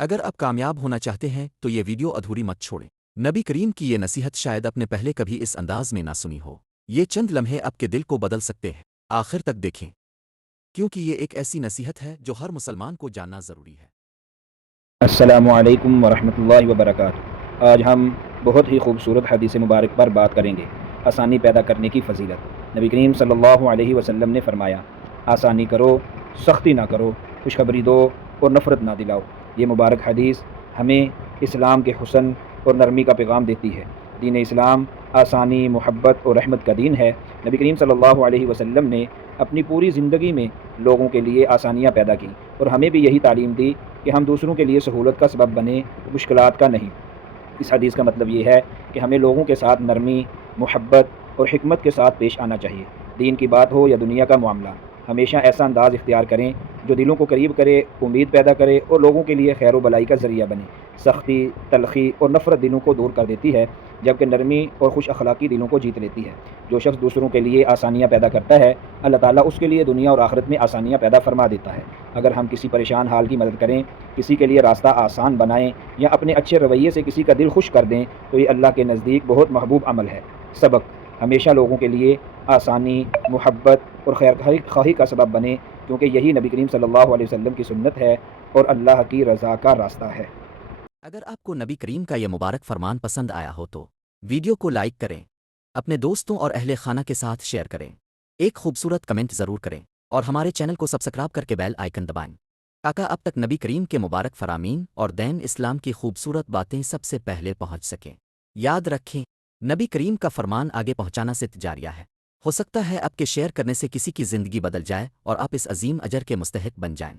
اگر آپ کامیاب ہونا چاہتے ہیں تو یہ ویڈیو ادھوری مت چھوڑیں۔ نبی کریم کی یہ نصیحت شاید اپنے پہلے کبھی اس انداز میں نہ سنی ہو۔ یہ چند لمحے آپ کے دل کو بدل سکتے ہیں۔ آخر تک دیکھیں، کیونکہ یہ ایک ایسی نصیحت ہے جو ہر مسلمان کو جاننا ضروری ہے۔ السلام علیکم ورحمۃ اللہ وبرکاتہ۔ آج ہم بہت ہی خوبصورت حدیث مبارک پر بات کریں گے، آسانی پیدا کرنے کی فضیلت۔ نبی کریم صلی اللہ علیہ وسلم نے فرمایا، آسانی کرو، سختی نہ کرو، خوشخبری دو اور نفرت نہ دلاؤ۔ یہ مبارک حدیث ہمیں اسلام کے حسن اور نرمی کا پیغام دیتی ہے۔ دین اسلام آسانی، محبت اور رحمت کا دین ہے۔ نبی کریم صلی اللہ علیہ وسلم نے اپنی پوری زندگی میں لوگوں کے لیے آسانیاں پیدا کی اور ہمیں بھی یہی تعلیم دی کہ ہم دوسروں کے لیے سہولت کا سبب بنیں، مشکلات کا نہیں۔ اس حدیث کا مطلب یہ ہے کہ ہمیں لوگوں کے ساتھ نرمی، محبت اور حکمت کے ساتھ پیش آنا چاہیے۔ دین کی بات ہو یا دنیا کا معاملہ، ہمیشہ ایسا انداز اختیار کریں جو دلوں کو قریب کرے، امید پیدا کرے اور لوگوں کے لیے خیر و بلائی کا ذریعہ بنے۔ سختی، تلخی اور نفرت دلوں کو دور کر دیتی ہے، جبکہ نرمی اور خوش اخلاقی دلوں کو جیت لیتی ہے۔ جو شخص دوسروں کے لیے آسانیاں پیدا کرتا ہے، اللہ تعالیٰ اس کے لیے دنیا اور آخرت میں آسانیاں پیدا فرما دیتا ہے۔ اگر ہم کسی پریشان حال کی مدد کریں، کسی کے لیے راستہ آسان بنائیں یا اپنے اچھے رویے سے کسی کا دل خوش کر دیں تو یہ اللہ کے نزدیک بہت محبوب عمل ہے۔ سبق: ہمیشہ لوگوں کے لیے آسانی، محبت اور خیر خواہی کا سبب بنے، کیونکہ یہی نبی کریم صلی اللہ علیہ وسلم کی سنت ہے اور اللہ کی رضا کا راستہ ہے۔ اگر آپ کو نبی کریم کا یہ مبارک فرمان پسند آیا ہو تو ویڈیو کو لائک کریں، اپنے دوستوں اور اہل خانہ کے ساتھ شیئر کریں، ایک خوبصورت کمنٹ ضرور کریں اور ہمارے چینل کو سبسکرائب کر کے بیل آئیکن دبائیں تاکہ اب تک نبی کریم کے مبارک فرامین اور دین اسلام کی خوبصورت باتیں سب سے پہلے پہنچ سکیں۔ یاد رکھیں، نبی کریم کا فرمان آگے پہنچانا صرف جاریہ ہے۔ ہو سکتا ہے آپ کے شیئر کرنے سے کسی کی زندگی بدل جائے اور آپ اس عظیم اجر کے مستحق بن جائیں۔